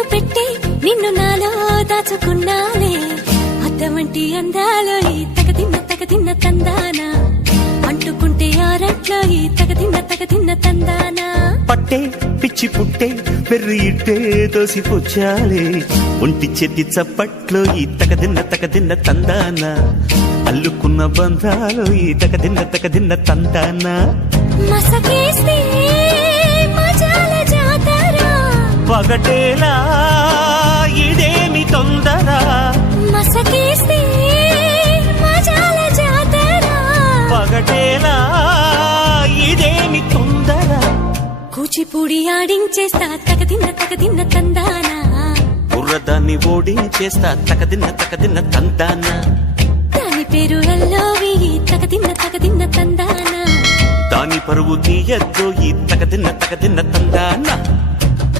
కన్ను పెట్టి నిన్ను నాలో దాచుకున్నాలే అద్దమంటి అందాలో ఈ తగదిన్న తందానా అంటుకుంటే ఆరట్లో ఈ తగదిన్న తందానా పట్టే పిచ్చి పుట్టే పెర్రి ఇట్టే దోసిపుచ్చాలే ఒంటి చేతి చప్పట్లో ఈ తగదిన్న తందానా అల్లుకున్న బంధాలు ఈ తగదిన్న తందానా మసకేస్తే మజాల జాతర పగటేలా ఇదేమి తొందర మసకేస్తే మజాల జాతర పగటేలా ఇదేమి తొందర కూచిపూడి ఆడించేస్తా తగదిన్న తందానా బుర్రదాన్ని ఓడించేస్తా తగదిన్న తందానా దాని పేరు ఎల్లోవి తగదిన్న తందానా దాని పరువు తీయద్దు ఈ తగదిన్న తందానా